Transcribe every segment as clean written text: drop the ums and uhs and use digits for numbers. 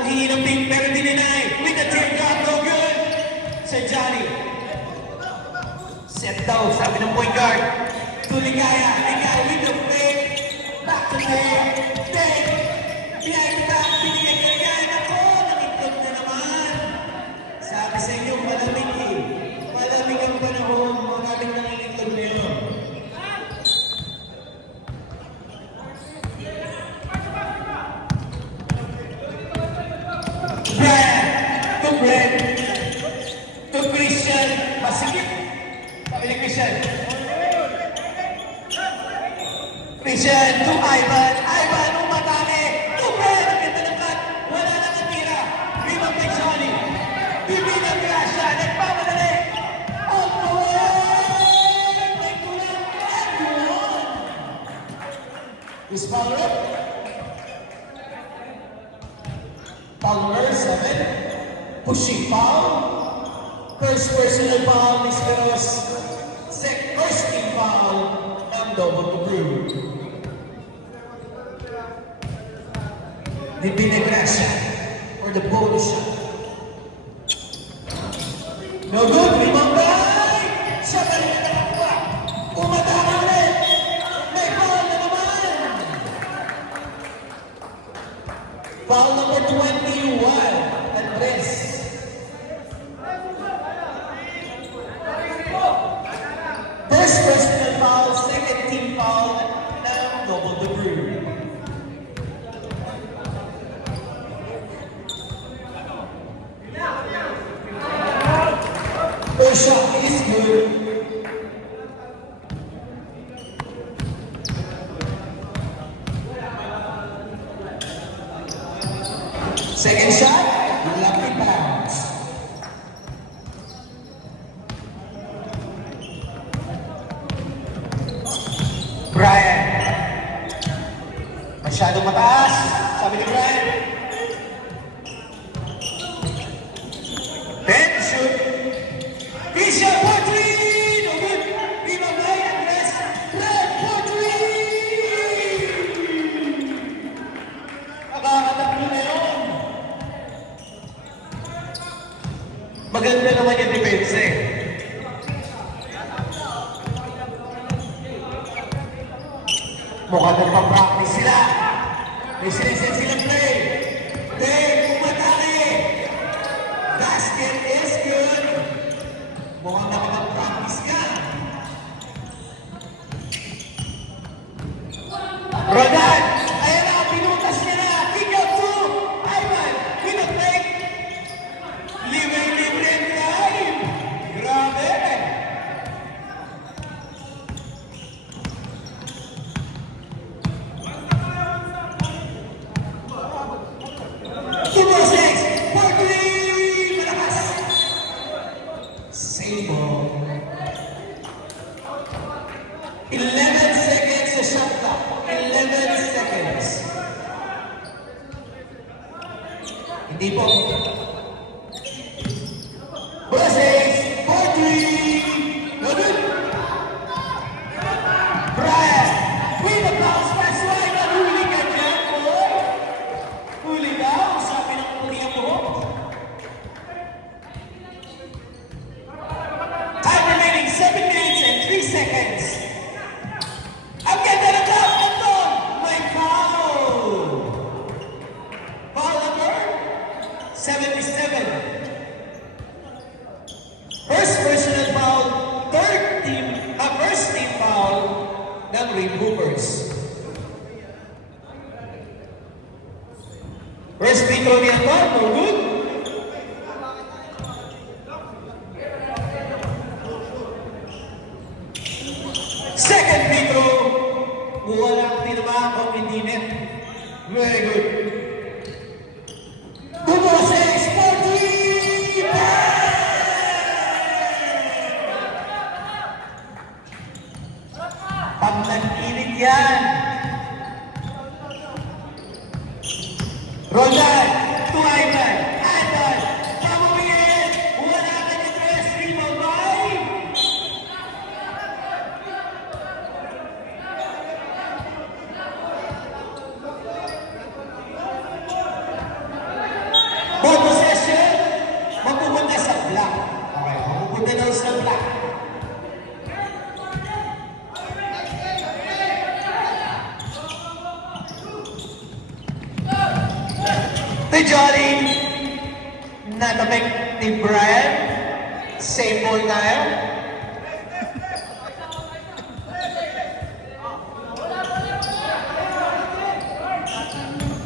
Ang hingi ng pink pero dininay. With the teardrop, no good. Sir Johnny. Set daw, sabi ng point guard. Tuligaya, Ligaya with the fake. Back to fake. Fake. Behind the back, binigay ka Ligaya. Ako, nakiklog na naman. Sabi sa inyo, malamig eh. Malamig ang panahon. Maraming nangiklog na yun. Brad. To Christian. Masikip. Sabi ni Christian. Christian to Ivan. Ivan, umatake. To Brad. Ang ganda ng cut. Wala nang natira. Rebound kay Johnny. Bibig ang grasya. Nagpamadali. All the way. May kulang. Everyone. Is Fowler? Fowler, 7. Pushing foul. First personal foul, Miss Veros. First team foul, and double to Brew. The Vinegracia or the bonus shot. No good, rebound by! Siya ka rin nakakuha. Umatake ulit. May foul na naman. Foul number 21. Andres. First personal foul, second team foul, now double the Brew. First shot is good. Second shot, lucky bounce. Brian. Masyadong mataas. Sabi ni Brian. Then shoot. Christian for three. No good. Rebound by Andres. Brad for three. Nakakatakbo na yun. Maganda naman yung defense eh. Mukha na pa-practice sila. May siniset silang play. Play, umatake. Basket is good. Mukhang nakapag-practice ka. Rodan, ayan na, pinutas niya na. Kick out to Ivan. With a fake. Libre drive. Grabe. Same ball. 11 seconds sa shot clock. 11 seconds. Hindi po. Blessings. 4-3. No good. Brian. With the bounce pass right. Huli ka dyan, boy. Huli ka. Sabi ng huli ang buhok. Time remaining 7 minutes and 3 seconds. Ang ganda ng clock, Anton! May foul! Foul number 77. First personal foul, first team foul ng Ring Hoopers. First free throw ni Anton, no good. Second free throw, wala tinama o hindi net. Very good. Bumoses for three! Paglanginig yan. Rodan, to Ivan. Ivan, pamumingin. Wala ka ni Tres, rebound by Jolly, natabik ni Brian. Same ball tayo.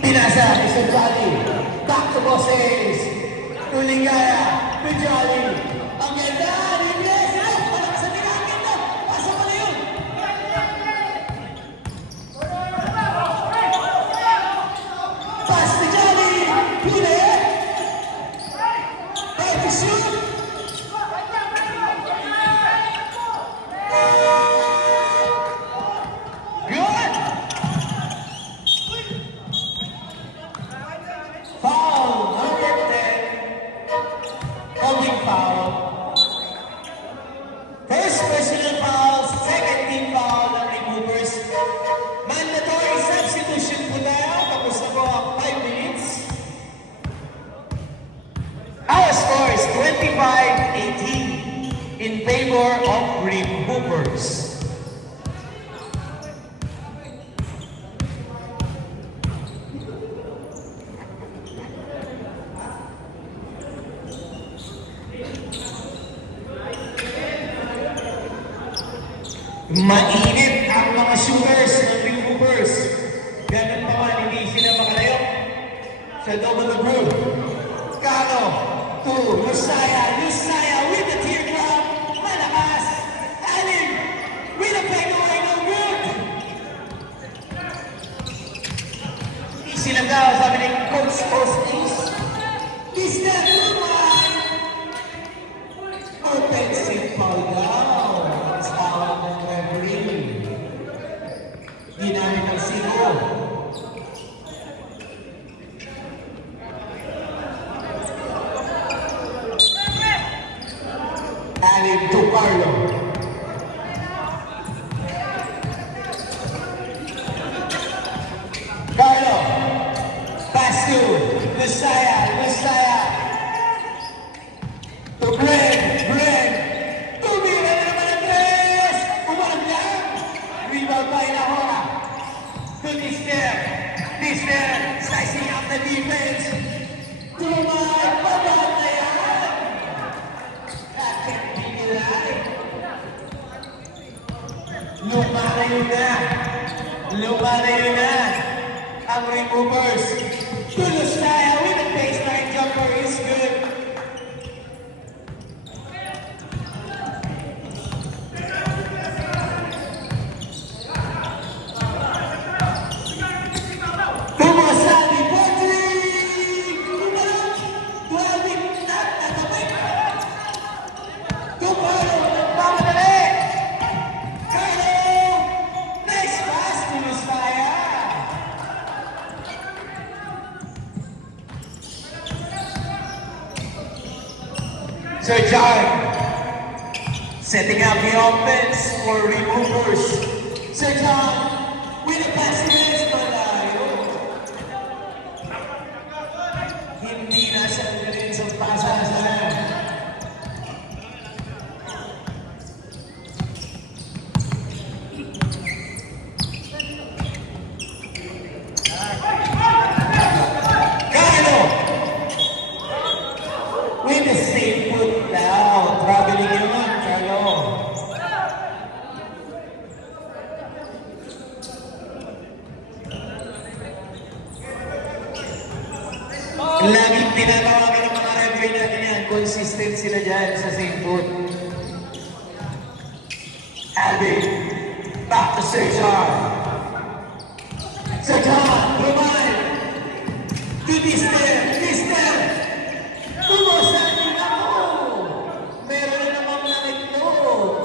Pinasa, Mr. Jolly. Back to bosses. Tuligaya, to Jolly. Ang ganda, Reyes. Ay, parang sa tinagin na. Pasok mo na yun. Pass to Jolly. Huli. Hey, to shoot. Good. Foul, number 10. Holding foul. First personal foul, second team foul ng removers. Mandatory substitution po tayo. Tapos na po ang 5 minutes. Our score is 25-18 in favor of removers. Mainit ang mga shooters ng removers. Ganun pa man, hindi sila makalayo sa double the group. Kano to Lusaya. Lusaya with the teardrop. Malakas. Alim with a breakaway. No good. Easy lang daw, sabi ni Coach Ostis. Is that one? Offensive foul daw. It's foul ng referee. Ginamit ang sino. Alim to Carlo. Carlo. Pass to Lusaya. Lusaya. To Greg. Greg. Tumira na naman ang tres. Umarang lang. Rebound by Lahora. To Lister. Lister. Slicing up the defense. Tuman. Pabot na yan. That can't be denied. Lumalayo na. Lumalayo na. Ang removers. To Lusaya with the baseline jumper is good. Tumasali po, three! Tuwalin na, natabay! Tupalo, nagpamadali! Carlo! Nice pass to Lusaya! Sir John, setting up the offense for removers. Sir John, with the pass against malayo. Hindi na siya galing sa pasasan. Carlo! With the same foot now. Traveling yun, Carlo. Laging tinatawagan ng mga referee natin yan. Consistent sila dyan sa same foot. Alvin. Back to Sir John. Sir John, Roman. To Lister. Lister. Tumasan din ako. Meron na namang nangitlog.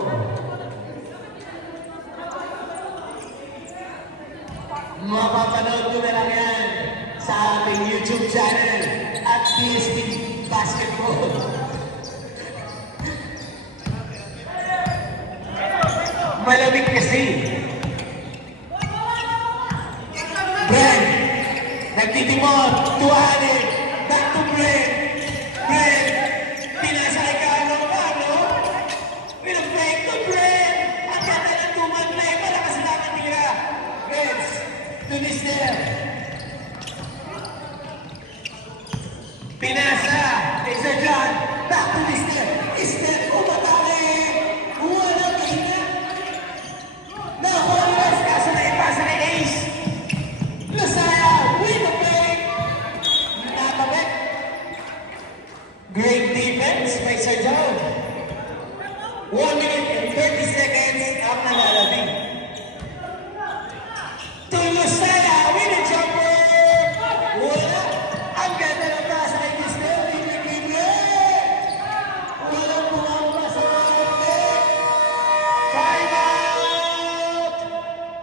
Mapapanood ko na lang yan sa ating YouTube channel at PSP Basketball. Malamig kasi. Brad, nagtitimon, tuwanin, back to Brad. Brad, pinasa kay Carlo. Carlo, with a fake to Brad. Ang ganda ng tuman play, malakas na ang tira. Brad, to Lister.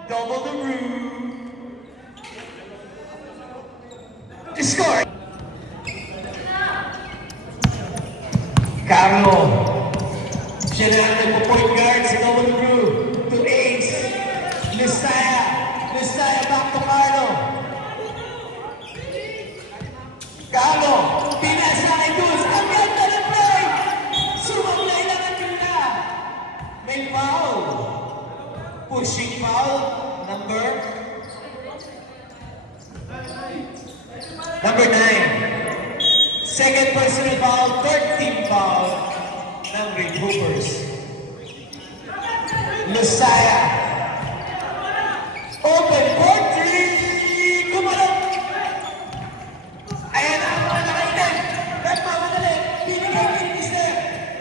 Double the room. To score. Carlo. Siya na ang nagpo-point guard sa double the room. To Ace. Lusaya. Lusaya back to Carlo. Carlo. Pinasa kay Duz. Ang ganda ng play. Sumablay lang ang tira. May foul. Pushing foul. Number 9. Second personal foul, third team foul ng Red Hoopers. Lusaya. Open for 3. Kumalong. Ayan ang mga nakailan. Nagmamadali. Binigay kay Mr.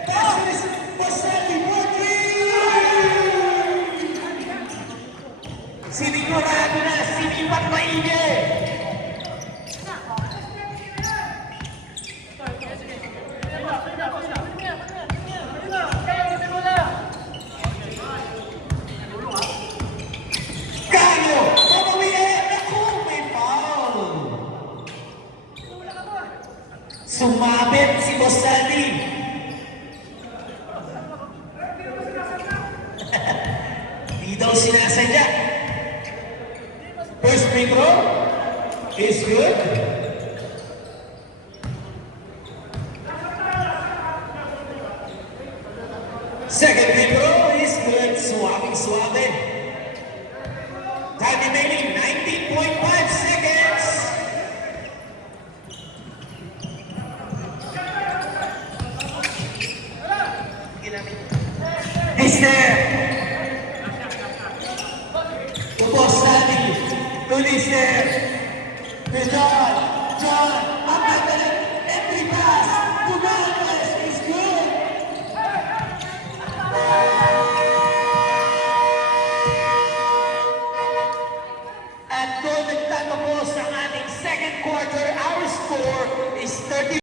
Passes for Sandy for 3. Sinigurado na. Sinipat maigi. Sumabit si Boss Sandy. Di daw sinasadya. First free throw is good. Second free throw is good. Suave. Time remaining 19.5 seconds. He's there. The Boss Sandy. Tony's there. Good John. I'm not gonna every pass. To Galvez is good. At doon nagtatapos ang ating second quarter. Our score is 30.